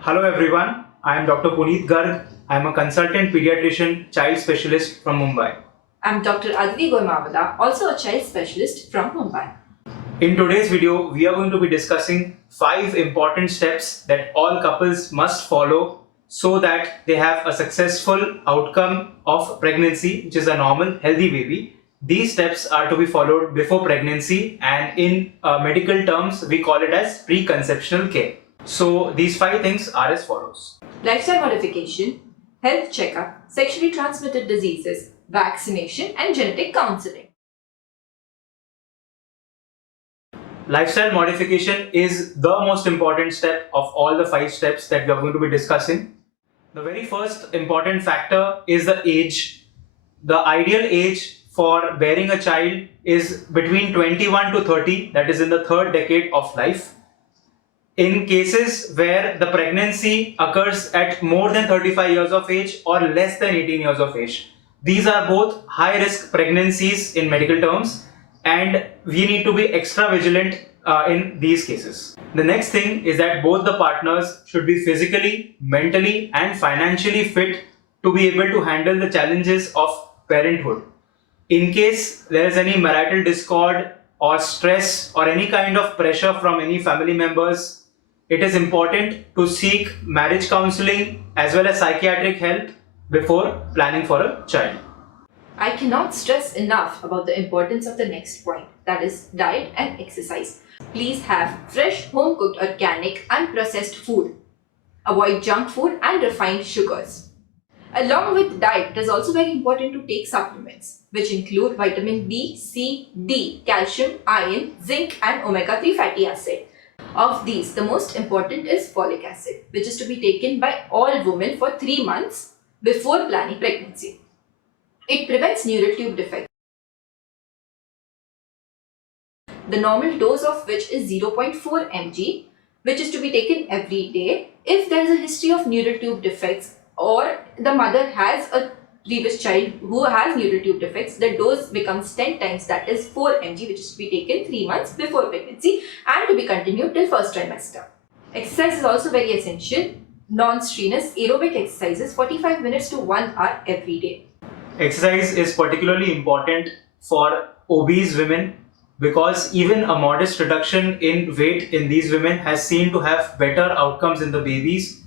Hello everyone, I am Dr. Puneet Garg. I am a consultant pediatrician child specialist from Mumbai. I'm Dr. Aditi Goimawala, also a child specialist from Mumbai. In today's video, we are going to be discussing 5 important steps that all couples must follow so that they have a successful outcome of pregnancy, which is a normal, healthy baby. These steps are to be followed before pregnancy, and in medical terms, we call it as preconceptional care. So, these 5 things are as follows. Lifestyle modification, health checkup, sexually transmitted diseases, vaccination, and genetic counseling. Lifestyle modification is the most important step of all the 5 steps that we are going to be discussing. The very first important factor is the age. The ideal age for bearing a child is between 21 to 30, that is in the third decade of life. In cases where the pregnancy occurs at more than 35 years of age or less than 18 years of age, these are both high risk pregnancies in medical terms, and we need to be extra vigilant in these cases. The next thing is that both the partners should be physically, mentally, and financially fit to be able to handle the challenges of parenthood. In case there is any marital discord or stress or any kind of pressure from any family members, it is important to seek marriage counseling as well as psychiatric help before planning for a child. I cannot stress enough about the importance of the next point, that is diet and exercise. Please have fresh, home cooked, organic, unprocessed food. Avoid junk food and refined sugars. Along with diet, it is also very important to take supplements, which include vitamin B, C, D, calcium, iron, zinc, and omega-3 fatty acid. Of these, the most important is folic acid, which is to be taken by all women for 3 months before planning pregnancy. It prevents neural tube defects, the normal dose of which is 0.4 mg, which is to be taken every day. If there is a history of neural tube defects or the mother has a previous child who has neural tube defects, the dose becomes 10 times, that is 4 mg, which is to be taken 3 months before pregnancy and to be continued till first trimester. Exercise is also very essential. Non-strenuous aerobic exercises 45 minutes to 1 hour every day. Exercise is particularly important for obese women because even a modest reduction in weight in these women has seen to have better outcomes in the babies.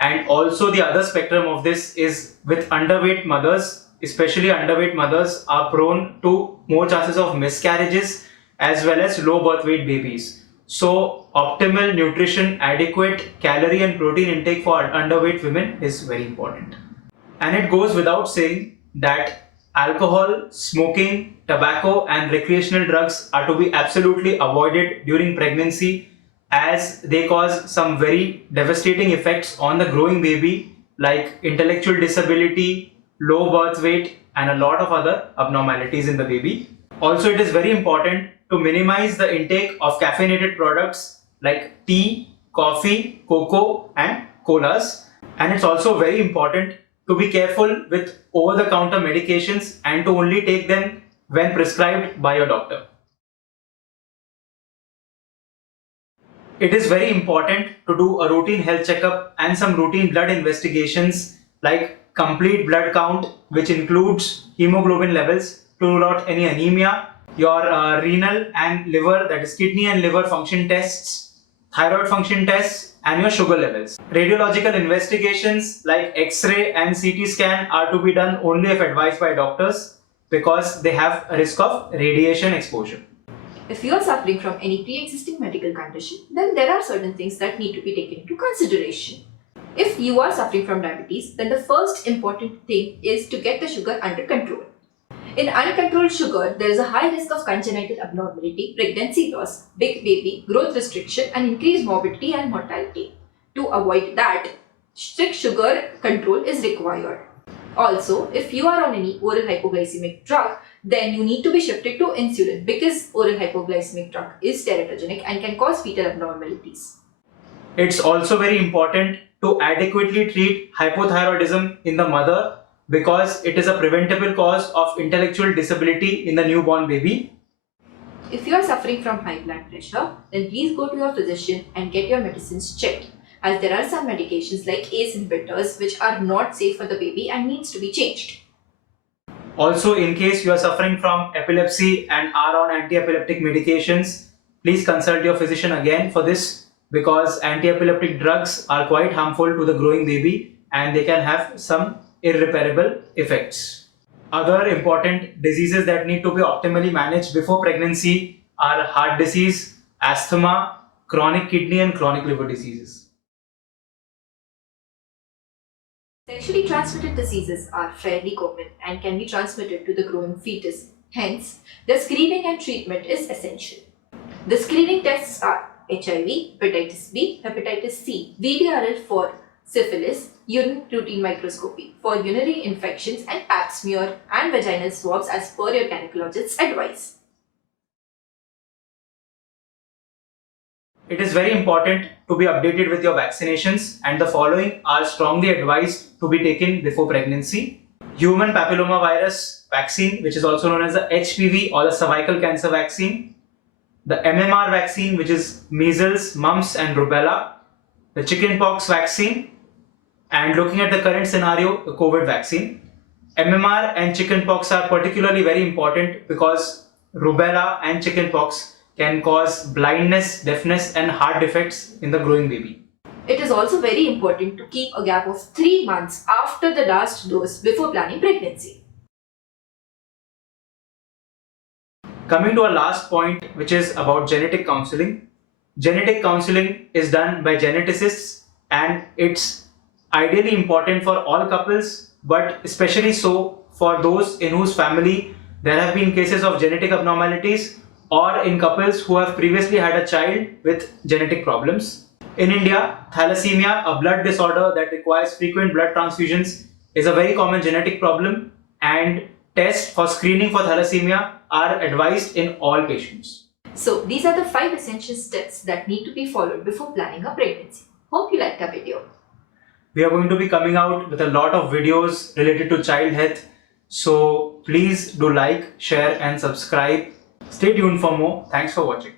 And also the other spectrum of this is with underweight mothers, especially underweight mothers are prone to more chances of miscarriages as well as low birth weight babies. So optimal nutrition, adequate calorie and protein intake for underweight women is very important. And it goes without saying that alcohol, smoking, tobacco, and recreational drugs are to be absolutely avoided during pregnancy as they cause some very devastating effects on the growing baby, like intellectual disability, low birth weight, and a lot of other abnormalities in the baby. Also, it is very important to minimize the intake of caffeinated products like tea, coffee, cocoa, and colas. And it's also very important to be careful with over-the-counter medications and to only take them when prescribed by your doctor. It is very important to do a routine health checkup and some routine blood investigations like complete blood count, which includes hemoglobin levels to rule out any anemia, your renal and liver, that is kidney and liver function tests, thyroid function tests, and your sugar levels. Radiological investigations like X-ray and CT scan are to be done only if advised by doctors because they have a risk of radiation exposure. If you are suffering from any pre-existing medical condition, then there are certain things that need to be taken into consideration. If you are suffering from diabetes, then the first important thing is to get the sugar under control. In uncontrolled sugar, there is a high risk of congenital abnormality, pregnancy loss, big baby, growth restriction, and increased morbidity and mortality. To avoid that, strict sugar control is required. Also, if you are on any oral hypoglycemic drug, then you need to be shifted to insulin because oral hypoglycemic drug is teratogenic and can cause fetal abnormalities. It's also very important to adequately treat hypothyroidism in the mother because it is a preventable cause of intellectual disability in the newborn baby. If you are suffering from high blood pressure, then please go to your physician and get your medicines checked as there are some medications like ACE inhibitors which are not safe for the baby and needs to be changed. Also, in case you are suffering from epilepsy and are on anti-epileptic medications, please consult your physician again for this, because anti-epileptic drugs are quite harmful to the growing baby and they can have some irreparable effects. Other important diseases that need to be optimally managed before pregnancy are heart disease, asthma, chronic kidney and chronic liver diseases. Sexually transmitted diseases are fairly common and can be transmitted to the growing fetus. Hence, the screening and treatment is essential. The screening tests are HIV, hepatitis B, hepatitis C, VDRL for syphilis, urine routine microscopy for urinary infections, and pap smear and vaginal swabs as per your gynecologist's advice. It is very important to be updated with your vaccinations, and the following are strongly advised to be taken before pregnancy. Human papillomavirus vaccine, which is also known as the HPV or the cervical cancer vaccine. The MMR vaccine, which is measles, mumps and rubella. The chickenpox vaccine. And looking at the current scenario, the COVID vaccine. MMR and chickenpox are particularly very important because rubella and chickenpox can cause blindness, deafness and heart defects in the growing baby. It is also very important to keep a gap of 3 months after the last dose before planning pregnancy. Coming to our last point, which is about genetic counseling. Genetic counseling is done by geneticists and it's ideally important for all couples, but especially so for those in whose family there have been cases of genetic abnormalities or in couples who have previously had a child with genetic problems. In India, thalassemia, a blood disorder that requires frequent blood transfusions, is a very common genetic problem, and tests for screening for thalassemia are advised in all patients. So these are the 5 essential steps that need to be followed before planning a pregnancy. Hope you liked our video. We are going to be coming out with a lot of videos related to child health, so please do like, share and subscribe. Stay tuned for more. Thanks for watching.